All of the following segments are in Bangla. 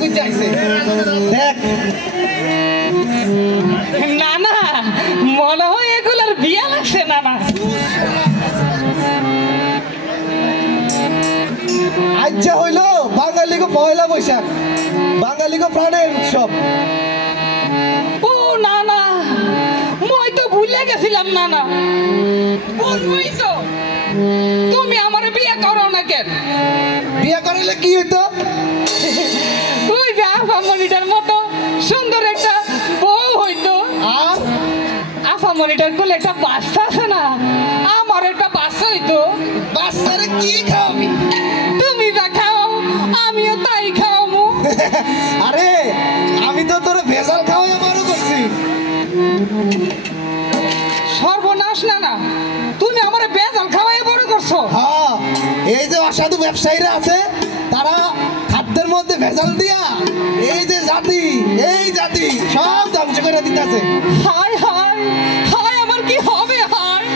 খুঁজে আইছে দেখ না না মনে হয় এগুলোর বিয়া লাগছে না না আচ্ছা হইলো বাঙালিকে পয়লা বৈশাখ বাঙালিকে প্রাণের উৎসব ও না না মই তো ভুলে গেছিলাম না না বলবই তো তুমি আমার বিয়ে করো না কেন বিয়ে করলে কি হইতো ওই যে আফামনিটার মতো সুন্দর একটা বউ হইতো আর আফামনিটার কোলে একটা বাচ্চা আছে না আমার একটা বাচ্চা হইতো বাচ্চারে কি খাওয়াবি তুমি যা খাও আমিও তাই খাওয়াবো আরে আমি তো তোর ভেজাল খাওয়াই বড় করছি সর্বনাশ না না তুমি আমার বেজাল খাওয়াই বড় করছো হ্যাঁ এই যে অসাধু ব্যবসায়ীরা আছে তারা খাদ্যের মধ্যে ভেজাল দিয়া এই যে জাতি সব ধ্বংস করে দিতেছে হায় হায় হায় আমার কি হবে হায়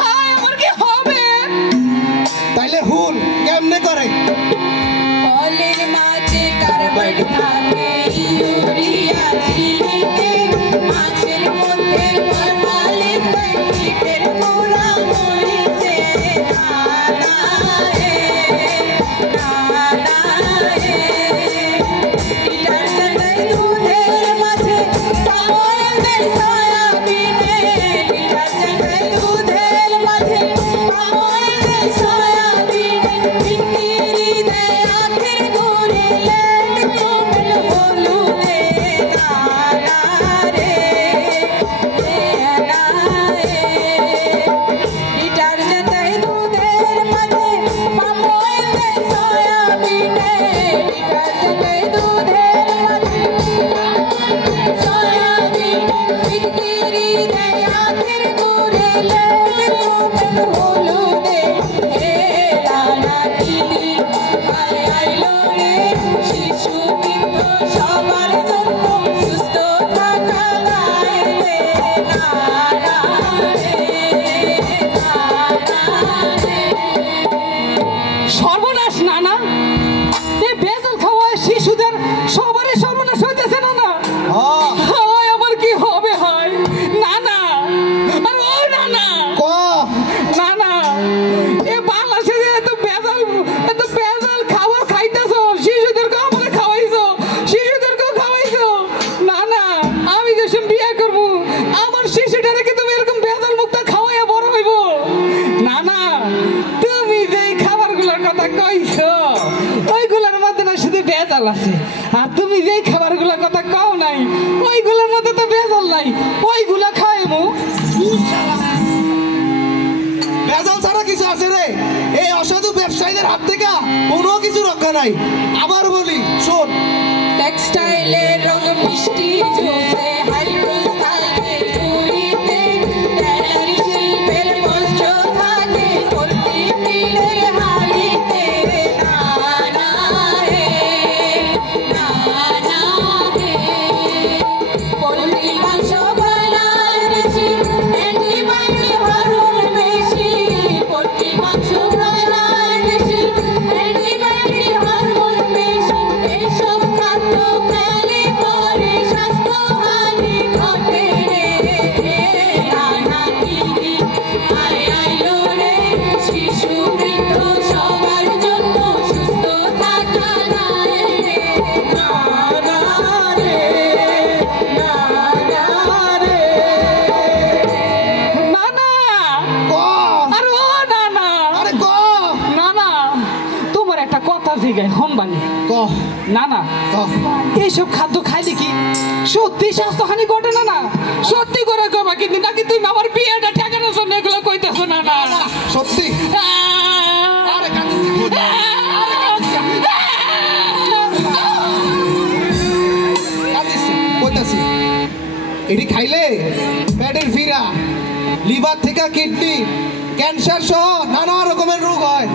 হায় আমার কি হবে তাইলে হুল কেমনে করে ফলের মাঝে কার্বন থাকে ইউরিয়া চিনিতে মাছের মধ্যে ফরমালে পেটের মোড়া মরিচে নাড়ায়ে ডিটারজেন্টের দুধের মাঝে পাময়েল দেয় সয়াবিনে ডিটারজেন্টের দুধের মাঝে পাময়েল দেয় সয়াবিনে বিক্রি দেয় আখের গুড়ে লেড কোমল হলুদে নাড়ারে ডিটারজেন্টের দুধের মাঝে পাময়েল দেয় সয়াবিনে ডিটারজেন্টের দুধের মাঝে সয়াবিনে বিক্রি দেয় আখের গুড়ে লেড কোমল হলুদে হে রানা দিদি আয় আইলো রে শিশু বৃদ্ধ সবার জন্য সুস্থ থাকা গাইলে নারা রে সর্বনাশ না না এই বেজাল খাওয়ায় শিশুদের সবারই সর্বনাশ হইতেছে না না হ্যাঁ হায় আমার কি হবে হয় না না আর ও না না ক না না এ বাংলাদেশে এত বেজাল খাবার খাইতেছো শিশুদেরকে আমরা খাওয়াইছো শিশুদেরকেও খাওয়াইছো না না আমি যেসব বিয়ে করবো আমার শিশুটারে কি তুমি এরকম বেজাল মুক্ত খাওয়াইয়া বড় হইব না না তুমি যে খাবারগুলোর কথা কইছো ওইগুলোর মধ্যে না শুধু বেজাল আছে আর তুমি যে খাবারগুলোর কথা কও নাই ওইগুলোর মধ্যে তো বেজাল নাই ওইগুলা খাইমু ভেজাল ছাড়া কিছু আছে রে এই অসাধু ব্যবসায়ীদের হাত থেকে কোনো কিছু রক্ষা নাই আবার বলি শোন টেক্সটাইলের রং মিষ্টি জোসে হাইব্রোজ থাকে তুইতে ট্যানারি শিল্পের বস্ত্র থাকে পোল্ট্রি মিলের হাড়িতে নানা হে পোল্ট্রি মাংস বানায় বেশি অ্যান্টিবায়োটিক হরমোন বেশি পোল্ট্রি মাংস বানায় বেশি অ্যান্টিবায়োটিক হরমোন বেশি এসব খাদ্য খেলে পরে স্বাস্থ্যহানি ঘটে রে রানা দিদি আয় আইলো রে শিশু বৃদ্ধ সবার জন্য সুস্থ থাকা গায়ে রে নানা রে না না ক আর ও না না আরে ক না না তোমার একটা কথা জিগাই হম্বানি ক না না ক এইসব খাদ্য খাইলে কি সত্যি স্বাস্থ্যহানি ঘটে না না সত্যি করে কবা কিন্তু নাকি তুমি আমার বিয়েটা ঠেকানোর জন্য এগুলো কইতেছো না না সত্যি আরে কইতাছি এটি খাইলে পেটের ফিরা লিভার থেকে কিডনি ক্যান্সার সহ নানা রকমের রোগ হয়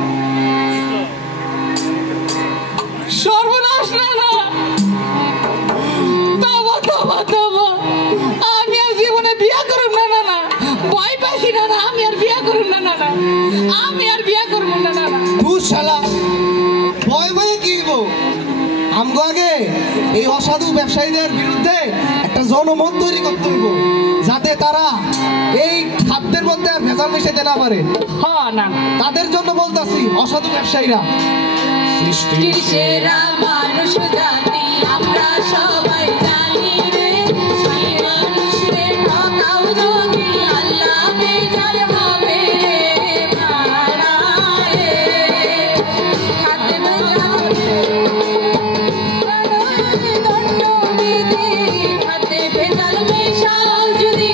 সর্বনাশ না না তবা তবা তবা আমি আর জীবনে বিয়া করব না না না ভয় পাইছি না না আমি আর বিয়া করব না না না আমি আর বিয়া করব না না না তুই শালা ভয় ভয়ে কি আমগো আগে অসাধু ব্যবসায়ীদের বিরুদ্ধে একটা জনমত তৈরি করতে হইব, যাতে তারা এই খাদ্যের মধ্যে আর ভেজাল মিশাইতে না পারে। হ্যাঁ না তাদের জন্য বলতাছি, অসাধু ব্যবসায়ীরা সৃষ্টির সেরা মানুষ জাতি আমরা সবাই জানি রে, সেই মানুষরে ঠকাও যদি আল্লাহ বেজার হবে রে মারা রে। খাদ্যে দণ্ডবিধি, খাদ্যে ভেজাল মেশাও যদি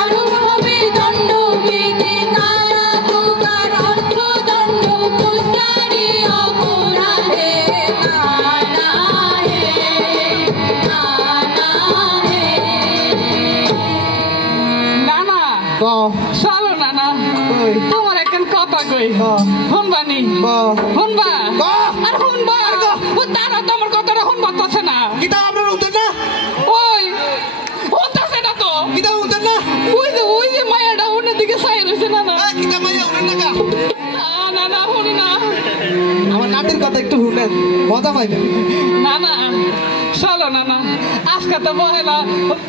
আরো হবে দণ্ডবিধি, কারাগার অর্থদণ্ড ফুসকারি অপরাধে নানা হে নানা হে। নানা চলো নানা, কই? তোমার একখান কথা কই, শুনবানি শুনবা আর শুনবা, ও তারা তো আমার কথাটা শুনবাচ্ছে না। কিতা আপনার উঠতেন না, ওই হতাছে না তো, কিতা উঠতেন না, ওই যে মায়াটা অন্যের দিকে চাই রয়েছে নানা। কিতা মাইয়া উঠেন না কা? না না শুনি না আমার নাতির কথা একটু শুনেন, মজা পাইবেন। নানা। চলো নানা, আজকে তো পহেলা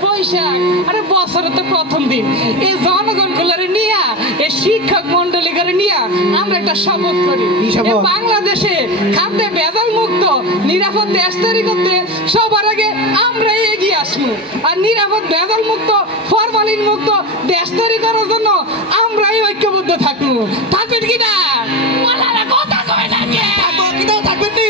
বৈশাখ, আরে বছরে তো প্রথম দিন, এই জনগণ গুলারে নিয়া, এই শিক্ষক মন্ডলী করে নিয়া আমরা একটা শপথ করি, কি শপথ? এই বাংলাদেশে খাদ্যে ভেজাল মুক্ত নিরাপদ দেশ তৈরি করতে সবার আগে আমরা এগিয়ে আসবো, আর নিরাপদ ভেজাল মুক্ত ফরমালিন মুক্ত দেশ তৈরি করার জন্য আমরাই ঐক্যবদ্ধ থাকবো। থাকবেন কিনা? কথা কয় না কে? কিতাও থাকবেন নি?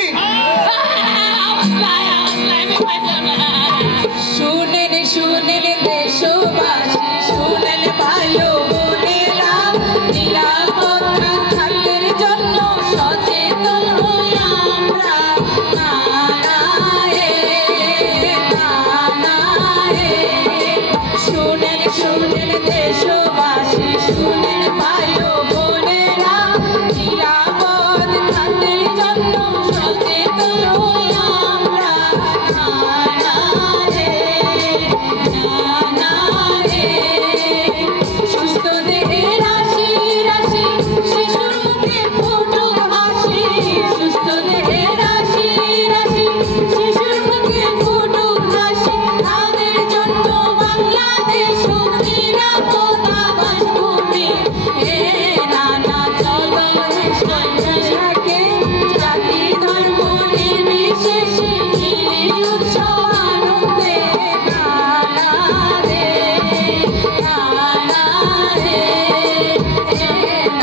শুনেন শুনেন দেশবাসী, শুনেন ভালো বোনেরা, নিরাপদ খাদ্যের জন্য সচেতন হই আমরা নানা হে নানা হে। শুনেন শুনেন দেশবাসী, শুনেন ভালো বোনেরা, নিরাপদ খাদ্যের জন্য সচেতন হই আমরা নানা হে নানা হে। সুস্থ দেহে রাশি রাশি শিশুর মুখে ফুটুক হাসি, সুস্থ দেহে রাশি রাশি শিশুর মুখে ফুটুক হাসি, তাদের জন্য বাংলাদেশ নিরাপদ আবাসভূমি। হে নানা চলো সন্ন্যাসীকে জাতি ধর্ম নির্বিশেষে মিলি উৎসব আনন্দে নানা রে নানা রে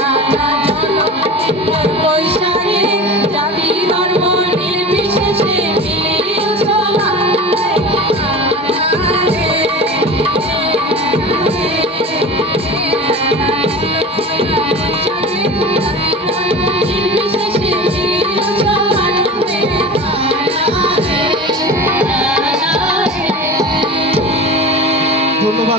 নানা চলো বৈশাখে জাতি ধর্ম নির্বিশেষে মিলি উৎসব আনন্দে নানা রে নির্বিশেষে মিলি উৎসব আনন্দে নানা রে নানা রে। ধন্যবাদ।